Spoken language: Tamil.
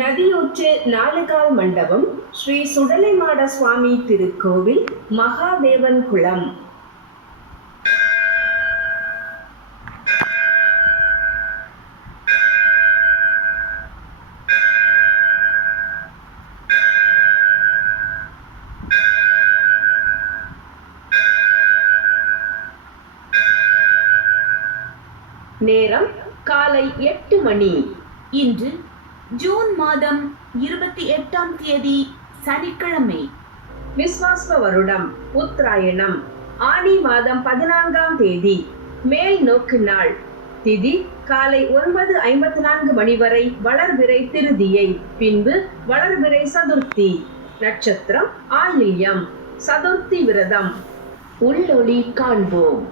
நதியூற்று நாலுகால் மண்டபம் ஸ்ரீ சுடலைமாட சுவாமி திருக்கோவில், மகாதேவன் குளம். நேரம் காலை 8 மணி. இன்று ஜூன் மாதம் 28ஆம் தேதி சனிக்கிழமை. விஸ்வாச வருடம் உத்தராயணம், ஆனி மாதம் 14ஆம் தேதி, மேல் நோக்கு நாள். திதி காலை 9:54 மணி வரை வளர்பிறை திருதியை, பின்பு வளர்பிறை சதுர்த்தி. நட்சத்திரம் ஆயில்யம். சதுர்த்தி விரதம். உள்ளொளி காண்போம்.